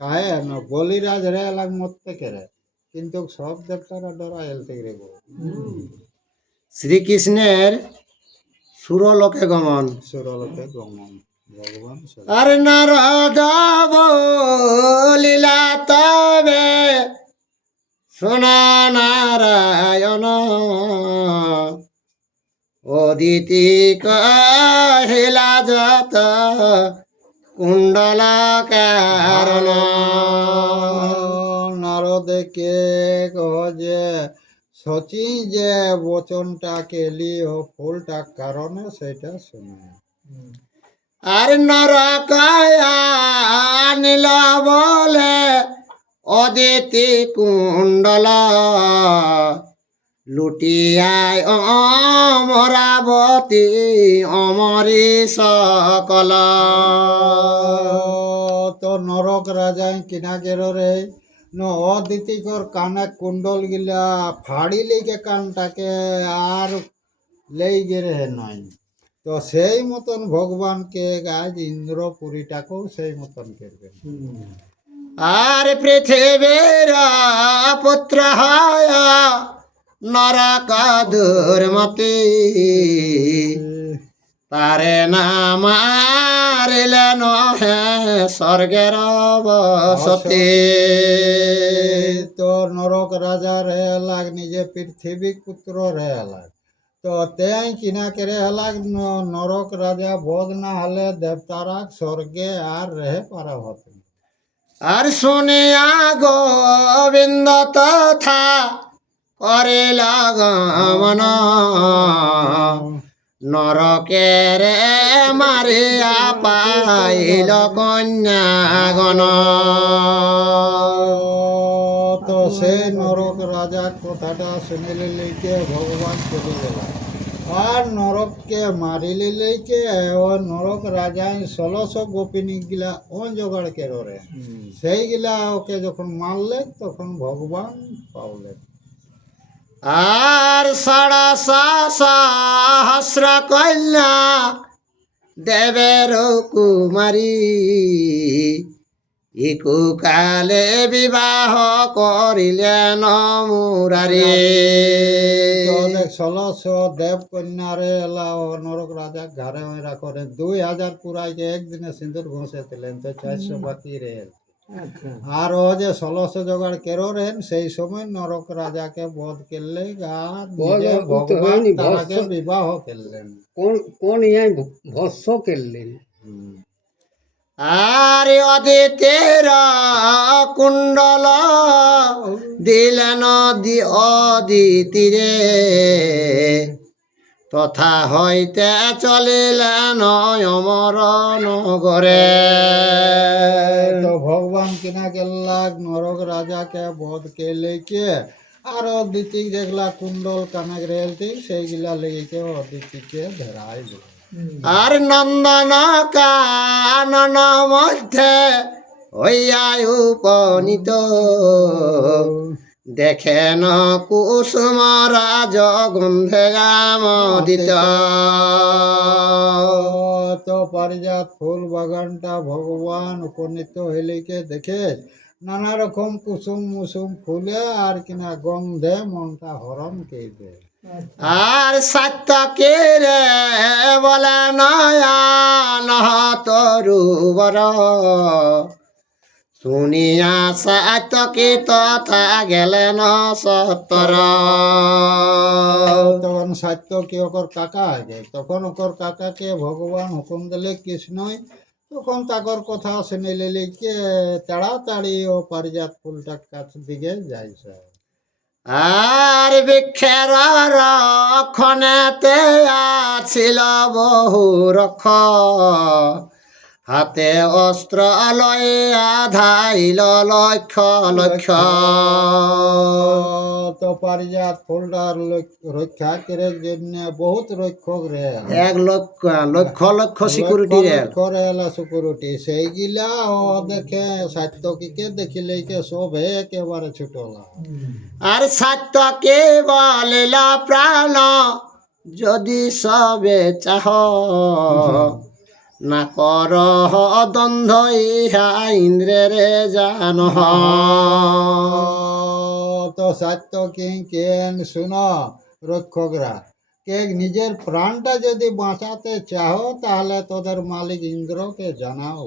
কায়ে ন বলিরাজ রে লাগ মরতে কেরে, কিন্তু সব দেবতারা ডরা এলতে রে গো। শ্রীকৃষ্ণের সুরলোকে গমন। সুরলোকে গমন ভগবান আর নারদ লীলা তবে শোনা নারায়ণ, অদিতি কহিলা যত কুণ্ডল কারণ। নারদকে যে সচি যে বচনটা কেলি ও ফুলটা কারণে সেটা শুনে। আর নরক আনিল বলে অদিতি কুণ্ডল, লুটিয়ায় অমরাবতী অমরি সকল। তো নরক রাজায় কিনা গেল রে ন অদিতিকর কানে কুণ্ডল গিলা ফাড়ি লিখে কানটাকে আর লেই গেরে নয়। তো সেই মতন ভগবানকে আজ ইন্দ্রপুরীটাকেও সেই মতন করবেন। আর পৃথিবীর পুত্র হয় নরক দুর্মতি, তারে না মারিলে নহে স্বর্গের বসতি। তো নরক রাজা রে লাগ নিজে পৃথিবী পুত্র রে লাগ, তো তেই কিনা করে হলাক নরক রাজা বোধ না হলে দেবতারা স্বর্গে আর রহে পারা হতে। আর শুনিয়া গোবিন্দ তথা করিল গমন, নরকের মারিয়া পাইল কন্যাগণ। তো সেই নরক রাজা কথাটা শুনিলে লিখে ভগবান চলে গেল, আর নরককে মারিলে লিখে ও নরক রাজায় 1600 গোপিনী গিলা ও জোগাড় কেরে, সেইগুলা ওকে যখন মারলে তখন ভগবান পাওলেন। আর 6,000 কন্যা দেবের কুমারী, ইকু কালে বিবাহ করিলেন মুরারি। 1600 দেব কন্যারে এলা ও নরক রাজা ঘরে মেরা করে 2000 পুরাইকে একদিনে সিঁদুর ঘষে দিলেন, তো 400 বাকি রেল। আর ও যে 1600 জোগাড় কেরো রেন সেই সময় নরক রাজাকে বধ করলে আর নিজে ভগবান তারাকে বিবাহ করলেন। কোন ইয়াই ভস্য করলেন। আর অদিতের কুণ্ডল দিলেন অদিতিরে, তথা হইতে চলিলেন অমর নগরে। তো ভগবান কিনা গেল্লাক নরক রাজাকে বধ করলে কে, আর অদিতি যেগুলা কুণ্ডল কানে রেলতি সেইগুলা লেগে অদিতিকে ধরাই দিল। আর নন্দন কানন মধ্যে হইয়া উপনীত, দেখেন কুসুম রাজ গন্ধে আমোদিত। তো পারিজাত ফুল বাগানটা ভগবান উপনীত হইলেকে দেখে নানা রকম কুসুম মুসুম ফুলে আর কিনা গন্ধে মনটা হরণ কে দে। আর সাত্যকে রে বলে নয়ন তরুবর, শুনিয়া সাত্যকে তথা গেলেন সত্তর। তখন সাত্যকী ওকর কাকা আগে, তখন ওকর কাকাকে ভগবান হুকুম দিলে কৃষ্ণই, তখন তাকর কথা শুনিলে লিখে তাড়াতাড়ি ও পারিজাত ফুলটার কাছ দিকে যাইছে। আর বৃক্ষের রক্ষণেতে আছিল বহু রক্ষ, হাতে অস্ত্র লইয়া ধাইল লক্ষ লক্ষ। তো পারিজাত ফুলটার রক্ষা করে জন্য বহুত রক্ষক রে, 1 লক্ষ লক্ষ সিকিউরিটি রেলা সিকিউরিটি সেইগুলা ও দেখে সাত্যকীকে দেখিলে সব একেবারে ছুটলা। আর সাত্যকে বলিল প্রাণ যদি সবে চাহ, না কর দ্বন্দ্ব ইহা ইন্দ্রের জান। তো সত্য কেন শুন রক্ষকরা, কে নিজের প্রাণটা যদি বাঁচাতে চাও তাহলে তোদের মালিক ইন্দ্রকে জানাও।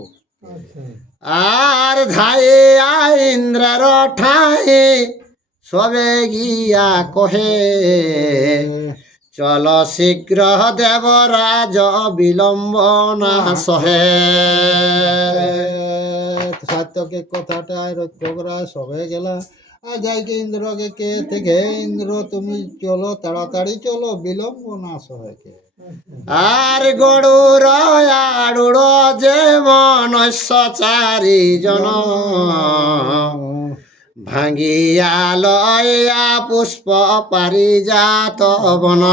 আর ধাইয়া ইন্দ্রের ঠাই সবে গিয়া কহে, চল শীঘ্র দেবরাজ বিলম্ব না সহে। সত্যকে কথাটায় রক্ষকরা সবে গেলা আর যাইকে ইন্দ্রকে কে থেকে, ইন্দ্র তুমি চলো তাড়াতাড়ি চলো, বিলম্ব না সহেকে। আর গরুর আড়ুড় যে মনুষ্য চারিজন, ভাঙ্গিয়া লয়া পুষ্প পারিজাত বন।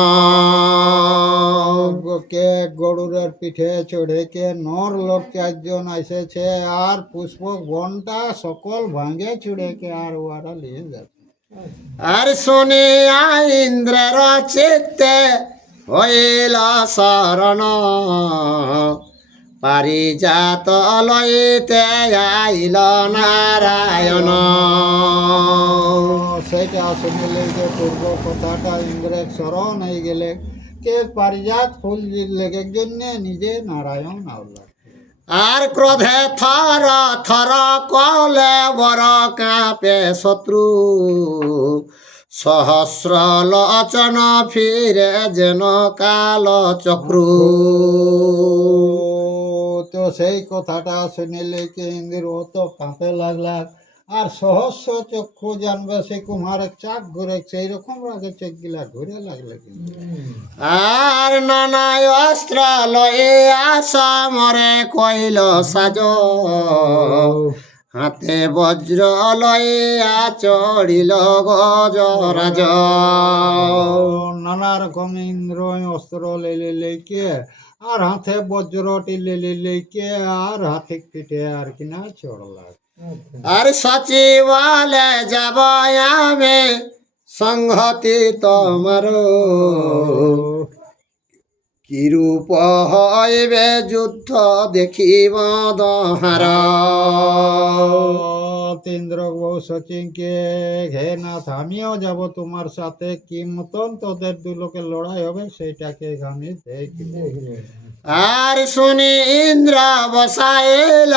কে গরুরের পিঠে চড়ে কে নর লোক 4 জন এসেছে আর পুষ্প বনটা সকল ভাঙে চুড়ে কে আর ওরা নিয়ে যাচ্ছে। আর শুনিয়া ইন্দ্রের চিত্তে হইল শরণ, পারিজাত লইতে আইল নারায়ণ। সেটা শুনিলে যে পূর্ব কথাটা ইন্দ্রের স্মরণ হয়ে গেলে কে পারিজাত ফুল লেগে জন্য নিজে নারায়ণ আল্লাহ। আর ক্রোধে থর থর কলে বর কাঁপে শত্রু, সহস্র লোচন ফিরে যেন কাল চক্রু। তো সেই কথাটা শুনিলে কি ইন্দ্র তো কাঁপে লাগলা আর সহস্র চক্ষু জানবে সে কুমারের চাক ঘুরে সেই রকম রাগে চোখ গিলা ঘুরে লাগলে কিন্তু। আর নানা অস্ত্র লয়ে আসা মরে কইল সাজ, হাতে বজ্র লইয়া চড়িল গজরাজ। নানা রকম ইন্দ্র অস্ত্র লেলে লেকে আর হাতে বজ্রটি লেলে লেকে আর হাতে পিঠে আর কিনা চড়লা। আর সচিবালে যাব আমি সংহতি তোমার, কিরূপ হইবে যুদ্ধ দেখিব দহার। ইন্দ্র বহু সচিনকে ঘে নাথ আমিও যাব তোমার সাথে, কি মতন তোদের দুলোকে লড়াই হবে সেইটাকে আমি দেখব। আর শুনি ইন্দ্র বসাইল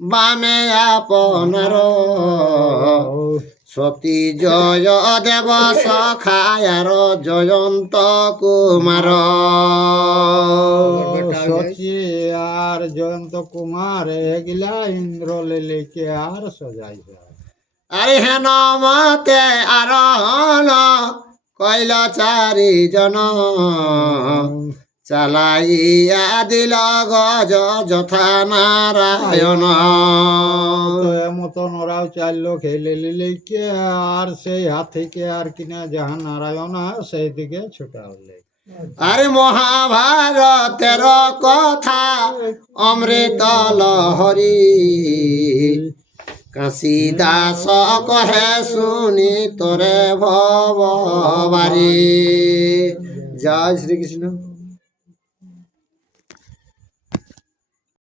বামে আপনার, সতী জয় দেব সখায়ার জয়ন্ত কুমার। সচি আর জয়ন্ত কুমার এগুলা ইন্দ্র লেলেকে আর সজাই যায়। আরে হেন মতে আরোহণ কইল চারিজন, চালাইয়া দিল গজ যথা নারায়ণ। তো এমতন ওরাও চাইলো খেলে লিলেকে আর সেই হাতিকে আর কিনা যাহা নারায়ণ সেই দিকে ছুটা হলে। আরে মহাভারতের কথা অমৃত লহরী, কাশী দাস কহে শুনি তোরে ভববারি। জয় শ্রীকৃষ্ণ।